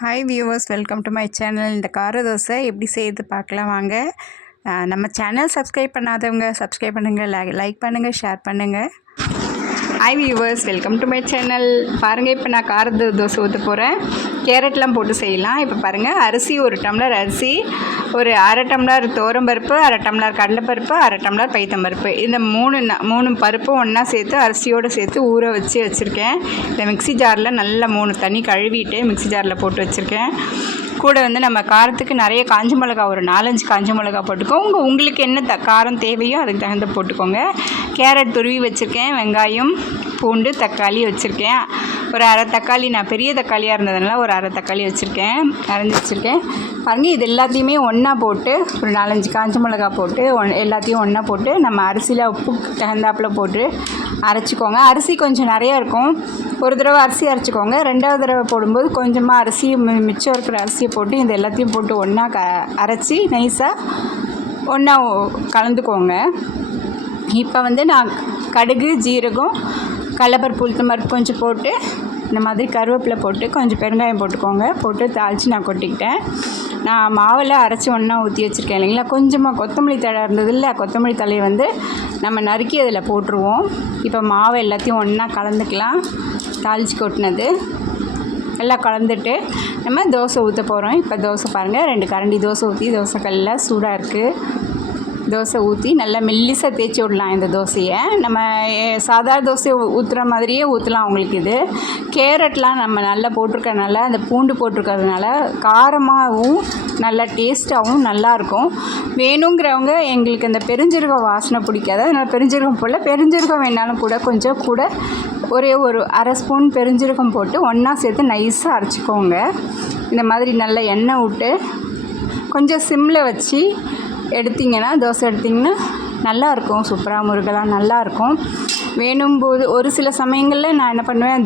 Hi viewers, welcome to my channel. இந்த கார தோசை எப்படி செய்யுது பார்க்கலாம் வாங்க. நம்ம சேனல் சப்ஸ்கிரைப் பண்ணாதவங்க சப்ஸ்கிரைப் பண்ணுங்கள், லைக் பண்ணுங்கள், ஷேர் பண்ணுங்கள். Hi viewers, welcome to my channel. பாருங்கள், இப்போ நான் கார தோசை ஊற்ற போகிறேன். கேரட்லாம் போட்டு செய்யலாம். இப்போ பாருங்கள், அரிசி 1 டம்ளர் அரிசி, ஒரு அரை டம்ளர் துவரம்பருப்பு, அரை டம்ளர் கடலைப்பருப்பு, அரை டம்ளர் பைத்தம்பருப்பு, இந்த மூணு பருப்பும் ஒன்றா சேர்த்து அரிசியோடு சேர்த்து ஊற வச்சுருக்கேன். இந்த மிக்ஸி ஜாரில் நல்லா 3 தண்ணி கழுவிட்டு மிக்ஸி ஜாரில் போட்டு வச்சுருக்கேன். கூட வந்து நம்ம காரத்துக்கு நிறைய காஞ்ச மிளகா, ஒரு 4-5 காஞ்ச மிளகா போட்டுக்கோங்க. உங்களுக்கு என்ன காரம் தேவையோ அதுக்கு தகுந்த போட்டுக்கோங்க. கேரட் துருவி வச்சுருக்கேன். வெங்காயம், பூண்டு, தக்காளி வச்சுருக்கேன். ஒரு அரை தக்காளி, நான் பெரிய தக்காளியாக இருந்ததுனால ஒரு அரை தக்காளி வச்சுருக்கேன், அரைஞ்சி வச்சுருக்கேன். பாருங்கள், இது எல்லாத்தையுமே ஒன்றா போட்டு ஒரு 4-5 காஞ்ச மிளகா போட்டு எல்லாத்தையும் ஒன்றா போட்டு நம்ம அரிசியில் உப்பு தகுந்தாப்பில் போட்டு அரைச்சிக்கோங்க. அரிசி கொஞ்சம் நிறையா இருக்கும். ஒரு தடவை அரிசி அரைச்சிக்கோங்க. 2வது தடவை போடும்போது கொஞ்சமாக அரிசி மிச்சம் இருக்கிற அரிசியை போட்டு இந்த எல்லாத்தையும் போட்டு ஒன்றா அரைச்சி நைஸாக ஒன்றா கலந்துக்கோங்க. இப்போ வந்து நான் கடுகு, ஜீரகம், கடலைப்பருப்பு, உளுத்தம்பருப்பு கொஞ்சம் போட்டு இந்த மாதிரி கருவேப்பிலை போட்டு கொஞ்சம் பெருங்காயம் போட்டுக்கோங்க. போட்டு தாளித்து நான் கொட்டிக்கிட்டேன். நான் மாவில் அரைச்சி ஒன்றா ஊற்றி வச்சுருக்கேன் இல்லைங்களா. கொஞ்சமாக கொத்தமல்லி தழை இருந்தது இல்லை, கொத்தமல்லி தழையை வந்து நம்ம நறுக்கி அதில் போட்டுருவோம். இப்போ மாவை எல்லாத்தையும் ஒன்றா கலந்துக்கலாம். தாளித்து கொட்டினது எல்லாம் கலந்துட்டு நம்ம தோசை ஊற்ற போகிறோம். இப்போ தோசை பாருங்கள், 2 கரண்டி தோசை ஊற்றி, தோசைக்கல்லில் சூடாக இருக்குது. தோசை ஊற்றி நல்லா மெல்லிசாக தேய்ச்சி விடலாம். இந்த தோசையை நம்ம சாதாரண தோசை ஊற்றுற மாதிரியே ஊற்றலாம். உங்களுக்கு இது கேரட்லாம் நம்ம நல்லா போட்டிருக்கறனால, அந்த பூண்டு போட்டிருக்கிறதுனால காரமாகவும் நல்லா டேஸ்ட்டாகவும் நல்லாயிருக்கும். வேணுங்கிறவங்க, எங்களுக்கு இந்த பெருஞ்சீரகம் வாசனை பிடிக்காது, அதனால் பெருஞ்சீரகம் போடல. பெருஞ்சீரகம் வேணாலும் கொஞ்சம் கூட ஒரே ஒரு அரை ஸ்பூன் பெருஞ்சீரகம் போட்டு ஒன்றா சேர்த்து நைஸாக அரைச்சிக்கோங்க. இந்த மாதிரி நல்லா எண்ணெய் விட்டு கொஞ்சம் சிம்மில் வச்சு எடுத்திங்கன்னா, தோசை எடுத்திங்கன்னா நல்லாயிருக்கும். சூப்பராக முருகலாம் நல்லாயிருக்கும். வேணும்போது ஒரு சில சமயங்களில் நான் என்ன பண்ணுவேன்,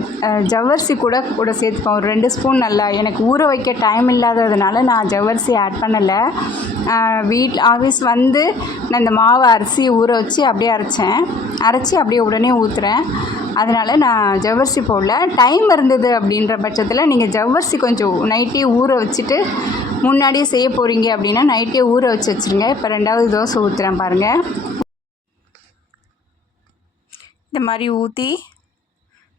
ஜவ்வரிசி கூட சேர்த்துப்பேன். ஒரு 2 ஸ்பூன். நல்லா எனக்கு ஊற வைக்க டைம் இல்லாததுனால நான் ஜவ்வரிசி ஆட் பண்ணலை. ஆஃபீஸ் வந்து நான் இந்த மாவை அரிசி ஊற வச்சு அப்படியே அரைச்சி அப்படியே உடனே ஊற்றுறேன். அதனால் நான் ஜவ்வரிசி போடல. டைம் இருந்தது அப்படின்ற பட்சத்தில் நீங்கள் ஜவ்வரிசி கொஞ்சம் நைட்டே ஊற வச்சுட்டு முன்னாடியே செய்ய போகிறீங்க அப்படின்னா நைட்டே ஊற வச்சுருங்க. இப்போ 2வது தோசை ஊற்றுறேன் பாருங்கள். இந்த மாதிரி ஊற்றி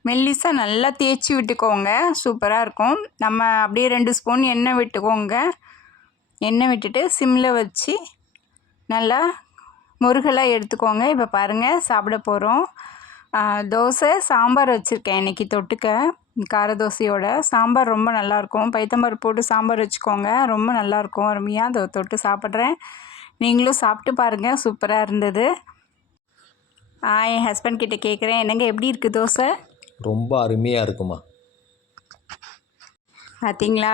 மெல்லிசாக நல்லா தேய்ச்சி விட்டுக்கோங்க. சூப்பராக இருக்கும். நம்ம அப்படியே 2 ஸ்பூன் எண்ணெய் விட்டுக்கோங்க. எண்ணெய் விட்டுட்டு சிம்மில் வச்சு நல்லா முருகலாக எடுத்துக்கோங்க. இப்போ பாருங்கள், சாப்பிட போகிறோம். தோசை சாம்பார் வச்சுருக்கேன் இன்றைக்கி தொட்டுக்க. கார தோசையோட சாம்பார் ரொம்ப நல்லாயிருக்கும். பைத்தம்பருப்பு போட்டு சாம்பார் வச்சுக்கோங்க, ரொம்ப நல்லாயிருக்கும். அருமையாக தொட்டு சாப்பிட்றேன். நீங்களும் சாப்பிட்டு பாருங்கள், சூப்பராக இருந்தது. என் ஹஸ்பண்ட் கிட்டே கேட்குறேன், என்னங்க எப்படி இருக்குது தோசை? ரொம்ப அருமையாக இருக்குமா. பார்த்தீங்களா,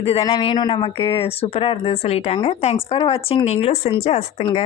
இது தானே வேணும் நமக்கு. சூப்பராக இருந்தது சொல்லிட்டாங்க. தேங்க்ஸ் ஃபார் வாட்சிங். நீங்களும் செஞ்சு அசத்துங்க.